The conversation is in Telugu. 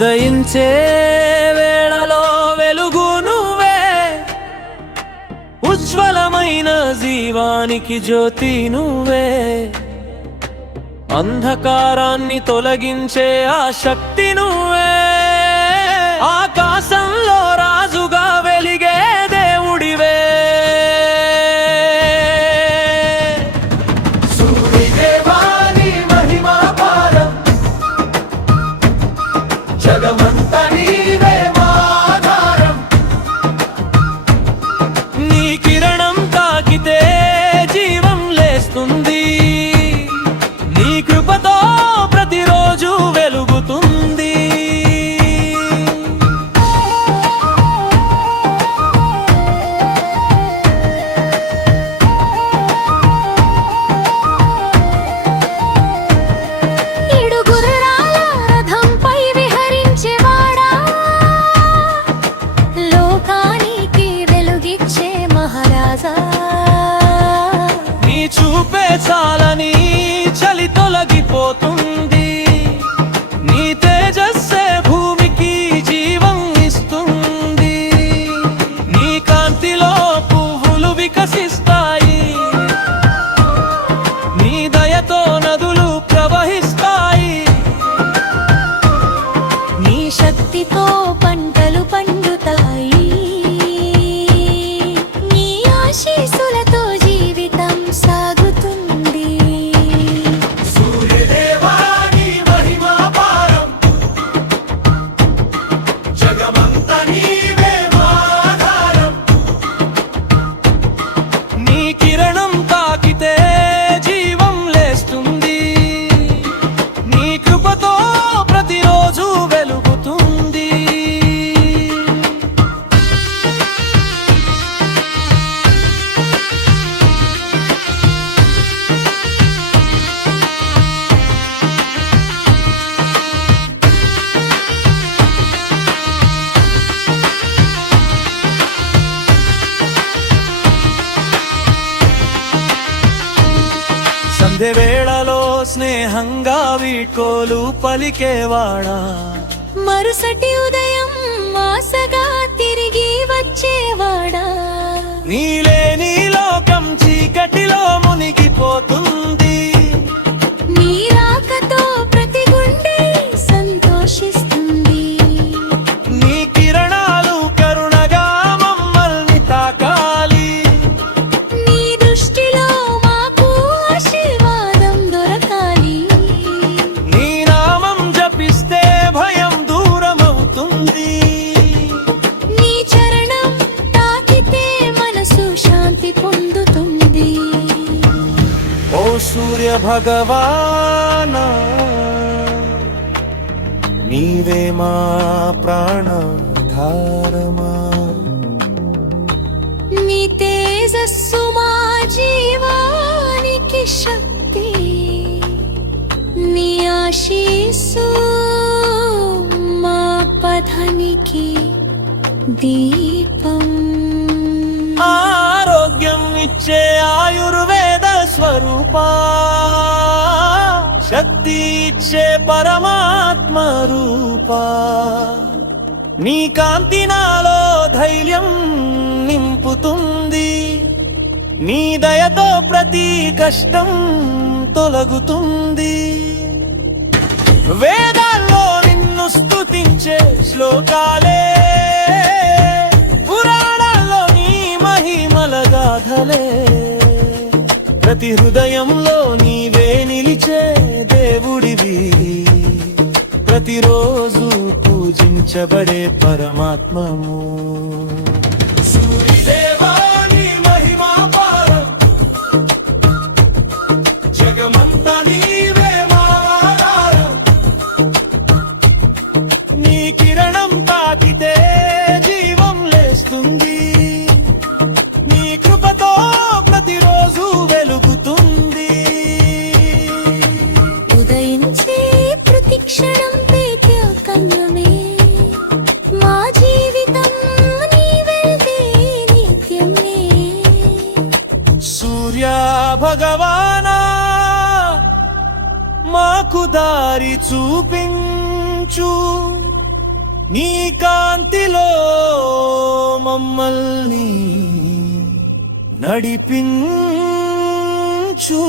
ఉదయించే వేళలో వెలుగు నువ్వే, ఉజ్వలమైన జీవానికి జ్యోతి నువ్వే, అంధకారాన్ని తొలగించే ఆ శక్తి నువ్వే, ఆకాశంలో రాజుగా వెలిగే దేవుడివే. సూర్యదేవాని మహిమాపారం, జగమంతా నీవే ఆధారం. నీ కిరణం తాకితే జీవం లేస్తుంది, నీ కృపతో ప్రతిరోజు వెలుగుతుంది. చూపే చాలని చలి తొలగిపోతుంది, నీ తేజస్సే భూమికి జీవం ఇస్తుంది. నీ కాంతిలో పువ్వులు వికసిస్తాయి, నీ దయతో నదులు ప్రవహిస్తాయి, నీ శక్తితో పంటలు పండుతాయి, నీ ఆశీస్సులతో జీవితం సాగుతుంది. సూర్యదేవాని మహిమాపారం, జగమంతా నీవే ఆధారం. నీ కిరణం తాకితే జీవం లేస్తుంది, నీ కృపతో ప్రతిరోజు వెలుగుతుంది. సంధ్య వేళలో స్నేహంగా వీడ్కోలు పలికేవాడా, మరుసటి ఉదయం ఆశగా తిరిగి వచ్చేవాడా. నీలేని లోకం చీకటిలో మునిగిపోతుంది, నీ రాకతో ప్రతి గుండె సంతోషిస్తుంది. నీ కిరణాలు కరుణగా మమ్మల్ని తాకాలి, నీ దృష్టిలో మాకు ఆశీర్వాదం దొరకాలి. నీ నామం జపిస్తే భయం దూరమవుతుంది, నీ చరణం తాకితే మనసు శాంతి పొందుతుంది. ఓ సూర్య భగవానా, నీవే మా ప్రాణధారమా. నీ తేజస్సు మా జీవానికి శక్తి, నీ ఆశీస్సు మా పథనికి దీపం. ఆరోగ్యం ఇచ్చే ఆయుర్వేద స్వరూపా, శక్తి ఇచ్చే పరమాత్మ రూపా. నీ కాంతి నాలో ధైర్యం నింపుతుంది, నీ దయతో ప్రతి కష్టం తొలగుతుంది. వేదాల్లో నిన్ను స్తుతించే శ్లోకాలే, పురాణాల్లో నీ మహిమల గాథలే, ప్రతి హృదయంలో నీవే నిలిచే దేవుడివి, ప్రతిరోజు పూజించబడే పరమాత్మము. సూర్యదేవాని మహిమాపారం, జగమంతా నీవే ఆధారం. నీ కిరణం తాకితే జీవం లేస్తుంది, నీ కృపతో ప్రతిరోజు వెలుగుతుంది. ఉదయించే ప్రతి క్షణం త్యాగమే, మా జీవితం నీ వెలుగే నిత్యమే. సూర్య భగవానా, మాకు దారి చూపించు, నీ కాంతిలో మమ్మల్ని నడిపించు